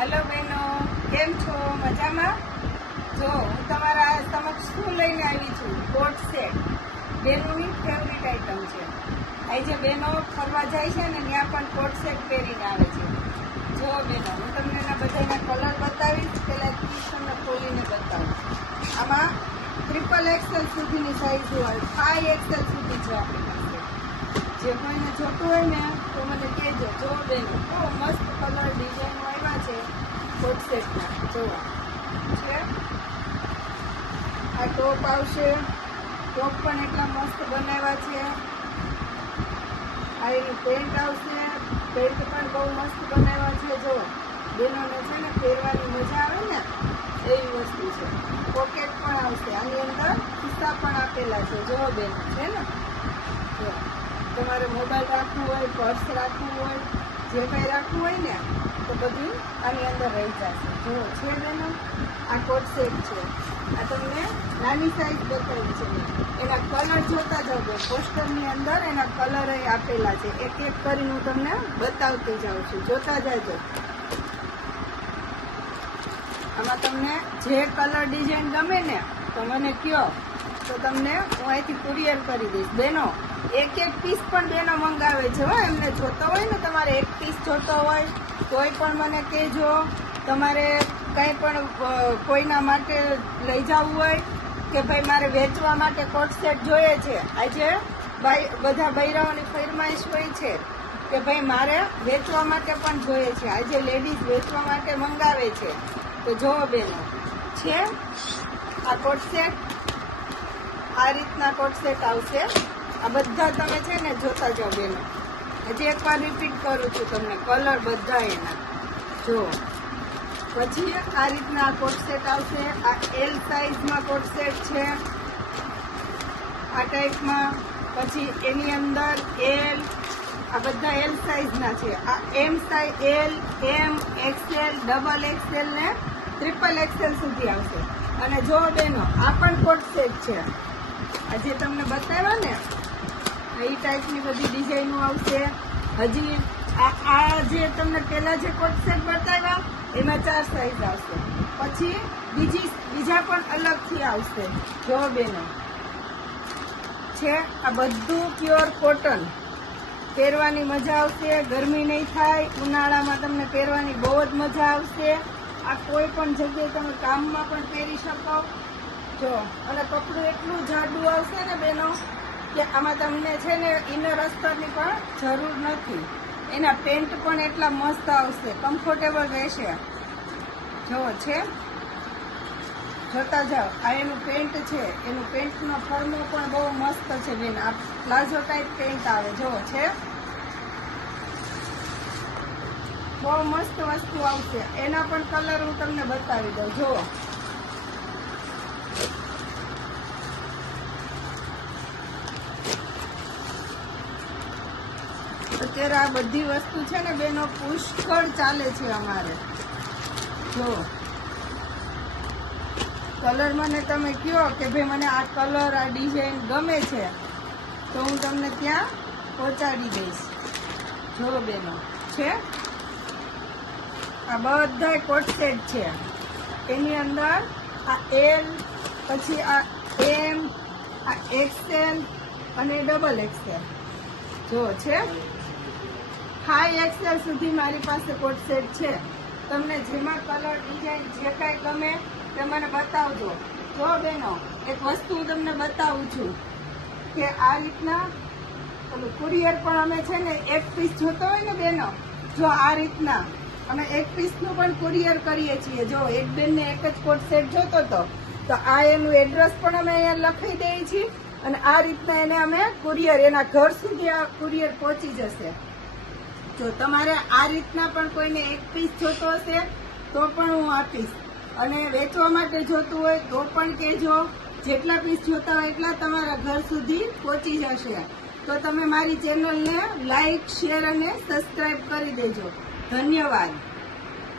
Hello बहनों, केम छो? मजामां? जो हूँ तमारा समक्ष शुं लईने आवी छुं, कोट सेट बेनोनी फेवरेट आइटम छे। आज बहनों फरवा जाय छे ने त्यां पण कोट सेट पहेरीने आवे छे। जो बहनों हूँ तमने एना बधाना कलर बतावीश, पहेला તમને ખોલીને બતાવું। આમાં ट्रिपल एक्सेल સુધીની સાઈઝ હોય, 5XL સુધી છે આપણી પાસે। જે કોઈને જોતું હોય ને તો મને કહેજો। જો બેનો બહુ મસ્ત કલર ડિઝાઇન આવ્યા છે કોટ સેટના। જોવા છે આ ટોપ આવશે, ટોપ પણ એટલા મસ્ત બનાવ્યા છે। આ એની પેન્ટ આવશે, પેન્ટ પણ બહુ મસ્ત બનાવ્યા છે। જો બેનોને છે ને પહેરવાની મજા આવે ને એવી વસ્તુ છે। પોકેટ પણ આવશે, આની અંદર ખિસ્સા પણ આપેલા છે। જો બેન છે ને, જો તમારે મોબાઈલ રાખવું હોય, પર્સ રાખવું હોય, જે કંઈ રાખવું હોય ને તો બધું આની અંદર રહી જશે। જો છે બેનો આ કોટ સેટ છે। આ તમને નાની સાઈઝ બતાવી છે, એના કલર જોતા જાવ બેન। પોસ્ટરની અંદર એના કલર આપેલા છે, એક એક કરીને હું તમને બતાવતી જાઉં છું, જોતા જાજો। આમાં તમને જે કલર ડિઝાઇન ગમે ને તો મને કહો, તો તમને હું અહીંથી કુરિયર કરી દઈશ। બેનો એક એક પીસ પણ બેનો મંગાવે છે હો, એમને જોતો હોય ને, તમારે એક પીસ જોતો હોય તોય પણ મને કહેજો। તમારે કંઈ પણ કોઈના માટે લઈ જવું હોય કે ભાઈ મારે વેચવા માટે કોટ સેટ જોઈએ છે, આજે બધા બૈરાઓની ફરમાઈશ હોય છે કે ભાઈ મારે વેચવા માટે પણ જોઈએ છે, આજે લેડીઝ વેચવા માટે મંગાવે છે। તો જો બેનો છે આ કોટ સેટ, આ રીતના કોટ સેટ આવશે। આ બધા તમે છે ને જોતા જાઓ બેનો। હજી એકવાર રિપીટ કરું છું તમને, કલર બધા એના જો। પછી આ રીતના આ કોટ સેટ આવશે। આ એલ સાઈઝમાં કોટ સેટ છે, આ ટાઈપમાં। પછી એની અંદર એલ, આ બધા એલ સાઈઝના છે। આ એમ સાઈઝ, એલ, એમ, XL, ડબલ XL ને ટ્રિપલ XL સુધી આવશે। અને જો બેનો આ પણ કોટ સેટ છે, આ જે તમને બતાવ્યા ને એ ટાઈપની બધી ડિઝાઇનો આવશે। હજી આ જે તમને પહેલા જે કોટ સેટ બતાવ્યા એમાં 4 સાઈઝ આવશે, પછી બીજા પણ અલગથી આવશે। જો બેનો છે આ બધું પ્યોર કોટન, પહેરવાની મજા આવશે, ગરમી નહીં થાય, ઉનાળામાં તમને પહેરવાની બહુ જ મજા આવશે। આ કોઈ પણ જગ્યાએ તમે કામમાં પણ પહેરી શકો। જો અને કપડું એટલું જાડું આવશે ને બેનો કે આમાં તમને છે ને ઇનર અસ્તરની પણ જરૂર નથી। એના પેન્ટ પણ એટલા મસ્ત આવશે, કમ્ફર્ટેબલ રહેશે। જો છે જોતા જાઓ, આ એનું પેન્ટ છે, એનું પેન્ટનો ફર્મો પણ બહુ મસ્ત છે બેન। આ પ્લાઝો ટાઈપ પેન્ટ આવે, જો છે બહુ મસ્ત વસ્તુ આવશે। એના પણ કલર હું તમને બતાવી દઉં। જો અત્યારે આ બધી વસ્તુ છે ને બેનો પુષ્કળ ચાલે છે અમારે। જો કલર મને તમે કહો કે ભાઈ મને આ કલર, આ ડિઝાઇન ગમે છે તો હું તમને ત્યાં પહોંચાડી દઈશ। જો બેનો છે આ બધા કોટ સેટ છે, એની અંદર આ એલ, પછી આ એમ, આ XL અને ડબલ XL। જો છે 5XL સુધી મારી પાસે કોટ સેટ છે। તમને જેમાં કલર, ડિઝાઇન જે કાંઈ ગમે તે મને બતાવજો। જો બેનો એક વસ્તુ હું તમને બતાવું છું કે આ રીતના પેલું કુરિયર પણ અમે છે ને એક પીસ જોતો હોય ને બેનો, જો આ રીતના અમે એક પીસનું પણ કુરિયર કરીએ છીએ। જો એક બેનને એક જ કોટ સેટ જોતો હતો તો આ એનું એડ્રેસ પણ અમે અહીંયા લખી દઈએ છીએ, અને આ રીતના એને અમે કુરિયર એના ઘર સુધી આ કુરિયર પહોંચી જશે। જો તમારે આ રીતના પણ કોઈને એક પીસ જોતો હશે તો પણ હું આપીશ, અને વેચવા માટે જોતું હોય તો પણ કહેજો। જેટલા પીસ જોતા હોય એટલા તમારા ઘર સુધી પહોંચી જશે। તો તમે મારી ચેનલને લાઈક, શેર અને સબસ્ક્રાઈબ કરી દેજો। ધન્યવાદ।